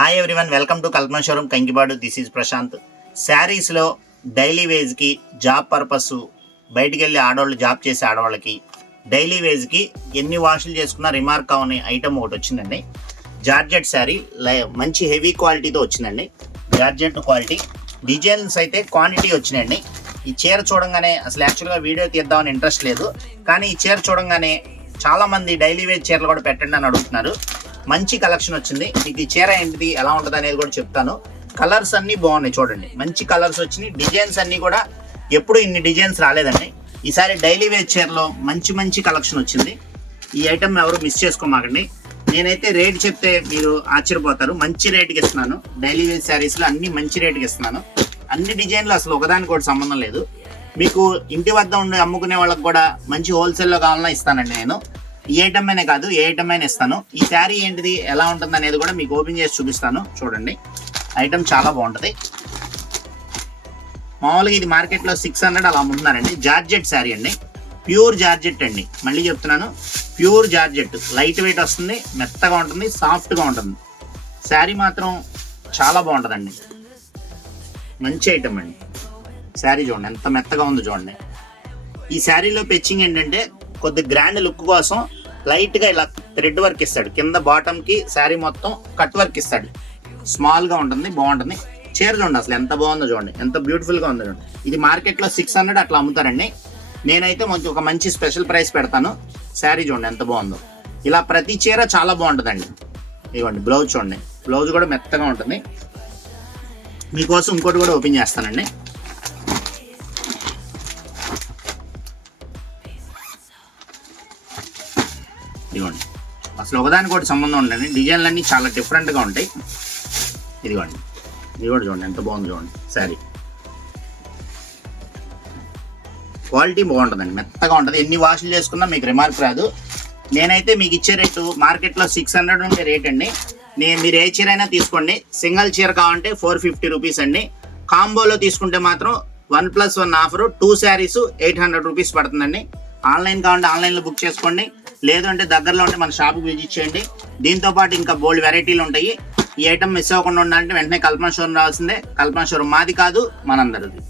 Hi everyone, welcome to Kalpana showroom Kankipadu. This is Prashant. శారీస్లో daily వేజ్కి, job purpose, బయటికి వెళ్ళి ఆడవాళ్ళు జాబ్ చేసే ఆడవాళ్ళకి డైలీ వేజ్కి ఎన్ని వాషులు చేసుకున్న రిమార్క్ అవని ఐటమ్ ఒకటి వచ్చిందండి. జార్జెట్ శారీ, మంచి హెవీ క్వాలిటీతో వచ్చిందండి. జార్జెట్ క్వాలిటీ డిజైన్స్ అయితే క్వాంటిటీ వచ్చినాయండి. ఈ చీర చూడంగానే అసలు యాక్చువల్గా వీడియో తీద్దామని ఇంట్రెస్ట్ లేదు, కానీ ఈ చీర చూడంగానే చాలామంది డైలీ వేజ్ చీరలు కూడా పెట్టండి అని అడుగుతున్నారు. మంచి కలెక్షన్ వచ్చింది. మీకు ఈ చీర ఏంటిది, ఎలా ఉంటుంది అనేది కూడా చెప్తాను. కలర్స్ అన్నీ బాగున్నాయి చూడండి, మంచి కలర్స్ వచ్చినాయి. డిజైన్స్ అన్నీ కూడా ఎప్పుడు ఇన్ని డిజైన్స్ రాలేదండి. ఈసారి డైలీ వేర్ చీరలో మంచి మంచి కలెక్షన్ వచ్చింది. ఈ ఐటమ్ ఎవరు మిస్ చేసుకోమాకండి. నేనైతే రేట్ చెప్తే మీరు ఆశ్చర్యపోతారు. మంచి రేటుకి ఇస్తున్నాను. డైలీ వేర్ శారీస్లో అన్ని మంచి రేటుకి ఇస్తున్నాను. అన్ని డిజైన్లు అసలు ఒకదానికి కూడా సంబంధం లేదు. మీకు ఇంటి వద్ద ఉండి అమ్ముకునే వాళ్ళకి కూడా మంచి హోల్సేల్లో కావాలన్నా ఇస్తానండి. నేను ఈ ఐటమ్ అనే కాదు, ఏ ఐటమ్ అయినా ఇస్తాను. ఈ శారీ ఏంటిది, ఎలా ఉంటుంది అనేది కూడా మీకు ఓపెన్ చేసి చూపిస్తాను. చూడండి, ఐటమ్ చాలా బాగుంటుంది. మామూలుగా ఇది మార్కెట్లో 600 అలా అమ్ముతున్నారండి. జార్జెట్ శారీ అండి, ప్యూర్ జార్జెట్ అండి. మళ్ళీ చెప్తున్నాను, ప్యూర్ జార్జెట్. లైట్ వెయిట్ వస్తుంది, మెత్తగా ఉంటుంది, సాఫ్ట్గా ఉంటుంది. శారీ మాత్రం చాలా బాగుంటుందండి. మంచి ఐటమ్ అండి. శారీ చూడండి ఎంత మెత్తగా ఉందో చూడండి. ఈ శారీలో పెచ్చింగ్ ఏంటంటే కొద్ది గ్రాండ్ లుక్ కోసం లైట్గా ఇలా థ్రెడ్ వర్క్ ఇస్తాడు. కింద బాటమ్కి శారీ మొత్తం కట్ వర్క్ ఇస్తాడు. స్మాల్గా ఉంటుంది, బాగుంటుంది. చీర చూడండి అసలు ఎంత బాగుందో చూడండి, ఎంత బ్యూటిఫుల్గా ఉందో చూడండి. ఇది మార్కెట్లో 600 అట్లా అమ్ముతారండి. నేనైతే ఒక మంచి స్పెషల్ ప్రైస్ పెడతాను. శారీ చూడండి ఎంత బాగుందో. ఇలా ప్రతి చీర చాలా బాగుంటుందండి. ఇదిగోండి బ్లౌజ్ చూడండి, బ్లౌజ్ కూడా మెత్తగా ఉంటుంది. మీకోసం ఇంకోటి కూడా ఓపెన్ చేస్తానండి. ఇదిగోండి, అసలు ఒకదానికి ఒకటి సంబంధం ఉండండి. డిజైన్లు అన్నీ చాలా డిఫరెంట్గా ఉంటాయి. ఇదిగోండి, ఇది కూడా చూడండి ఎంత బాగుంది చూడండి. శారీ క్వాలిటీ బాగుంటుందండి, మెత్తగా ఉంటుంది. ఎన్ని వాషులు చేసుకున్నా మీకు రిమార్క్ రాదు. నేనైతే మీకు ఇచ్చే రేటు మార్కెట్లో 600 ఉండే రేట్ అండి. మీరు ఏ చీర అయినా తీసుకోండి. సింగిల్ చీర కావాలంటే 450 రూపీస్ అండి. కాంబోలో తీసుకుంటే మాత్రం 1+1 ఆఫరు 2 శారీస్ 800 రూపీస్ పడుతుందండి. ఆన్లైన్ కావాలంటే ఆన్లైన్లో బుక్ చేసుకోండి, లేదు అంటే దగ్గరలో ఉంటే మన షాప్కి విజిట్ చేయండి. దీంతో పాటు ఇంకా బోల్డ్ వెరైటీలు ఉంటాయి. ఈ ఐటమ్ మిస్ అవ్వకుండా ఉండాలంటే వెంటనే కల్పన షోరూమ్ రావాల్సిందే. కల్పన షోరూమ్ మాది కాదు, మనందరిది.